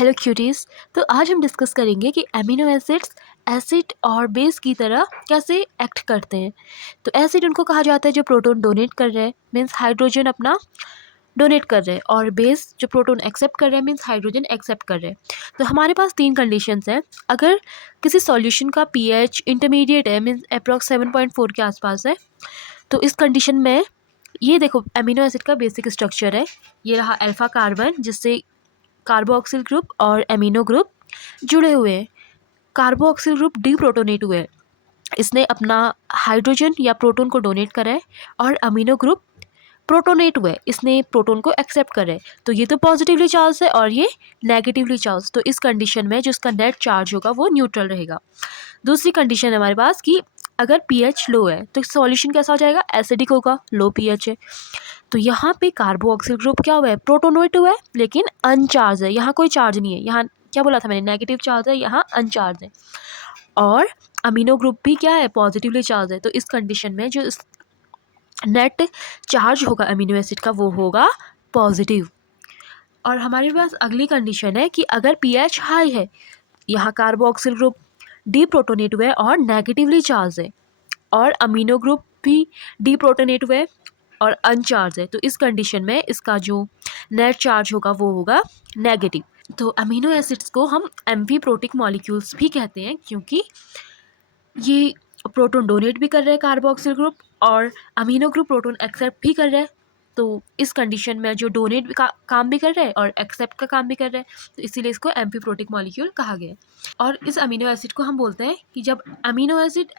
Hello cuties. तो आज हम डिस्कस करेंगे कि अमीनो एसिड्स एसिड और बेस की तरह कैसे एक्ट करते हैं। तो एसिड उनको कहा जाता है जो प्रोटॉन डोनेट कर रहे हैं, मीन्स हाइड्रोजन अपना डोनेट कर रहे हैं, और बेस जो प्रोटॉन एक्सेप्ट कर रहे हैं, मीन्स हाइड्रोजन एक्सेप्ट कर रहे हैं। तो हमारे पास तीन कंडीशंस हैं। अगर किसी सॉल्यूशन का पीएच इंटरमीडिएट है, मीन्स अप्रॉक्स 7.4 के आसपास है, तो इस कंडीशन में ये देखो अमीनो एसिड का बेसिक स्ट्रक्चर है। ये रहा अल्फा कार्बन, जिससे कार्बोक्सिल ग्रुप और एमिनो ग्रुप जुड़े हुए हैं। कार्बोक्सिल ग्रुप डीप्रोटोनेट हुए हैं, इसने अपना हाइड्रोजन या प्रोटॉन को डोनेट करा है, और अमीनो ग्रुप प्रोटोनेट हुए, इसने प्रोटॉन को एक्सेप्ट करे। तो ये तो पॉजिटिवली चार्ज है और ये नेगेटिवली चार्ज। तो इस कंडीशन में जो इसका नेट चार्ज होगा वो न्यूट्रल रहेगा। दूसरी कंडीशन है हमारे पास कि अगर पीएच लो है तो सॉल्यूशन कैसा हो जाएगा, एसिडिक होगा, लो पीएच है। तो यहाँ पे कार्बोक्सिल ग्रुप क्या हुआ है, प्रोटोनेट हुआ है लेकिन अनचार्ज है, यहाँ कोई चार्ज नहीं है। यहाँ क्या बोला था मैंने, नेगेटिव चार्ज है, यहाँ अनचार्ज है। और अमीनो ग्रुप भी क्या है, पॉजिटिवली चार्ज है। तो इस कंडीशन में जो नेट चार्ज होगा अमीनो एसिड का वो होगा पॉजिटिव। और हमारे पास अगली कंडीशन है कि अगर पीएच हाई है, यहाँ कार्बोक्सिल ग्रुप डीप्रोटोनेट हुआ है और नेगेटिवली चार्ज है, और अमीनो ग्रुप भी डीप्रोटोनेट हुआ है और अनचार्ज है। तो इस कंडीशन में इसका जो नेट चार्ज होगा वो होगा नेगेटिव। तो अमीनो एसिड्स को हम एम्फीप्रोटिक मॉलिक्यूल्स भी कहते हैं, क्योंकि ये प्रोटॉन डोनेट भी कर रहे हैं कार्बोक्सिल ग्रुप, और अमीनो ग्रुप प्रोटॉन एक्सेप्ट भी कर रहा है। तो इस कंडीशन में जो डोनेट भी काम भी कर रहा है और एक्सेप्ट का काम भी कर रहा है, तो इसीलिए इसको एम्फीप्रोटिक मॉलिक्यूल कहा गया है। और इस अमीनो एसिड को हम बोलते हैं कि जब अमीनो एसिड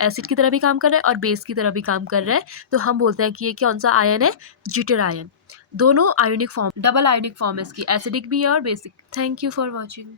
एसिड की तरह भी काम कर रहा है और बेस की तरह भी काम कर रहा है, तो हम बोलते हैं कि ये कौन सा आयन है, ज्यूटर आयन। दोनों ionic form, double ionic form है इसकी, एसिडिक भी है और basic. Thank you for watching.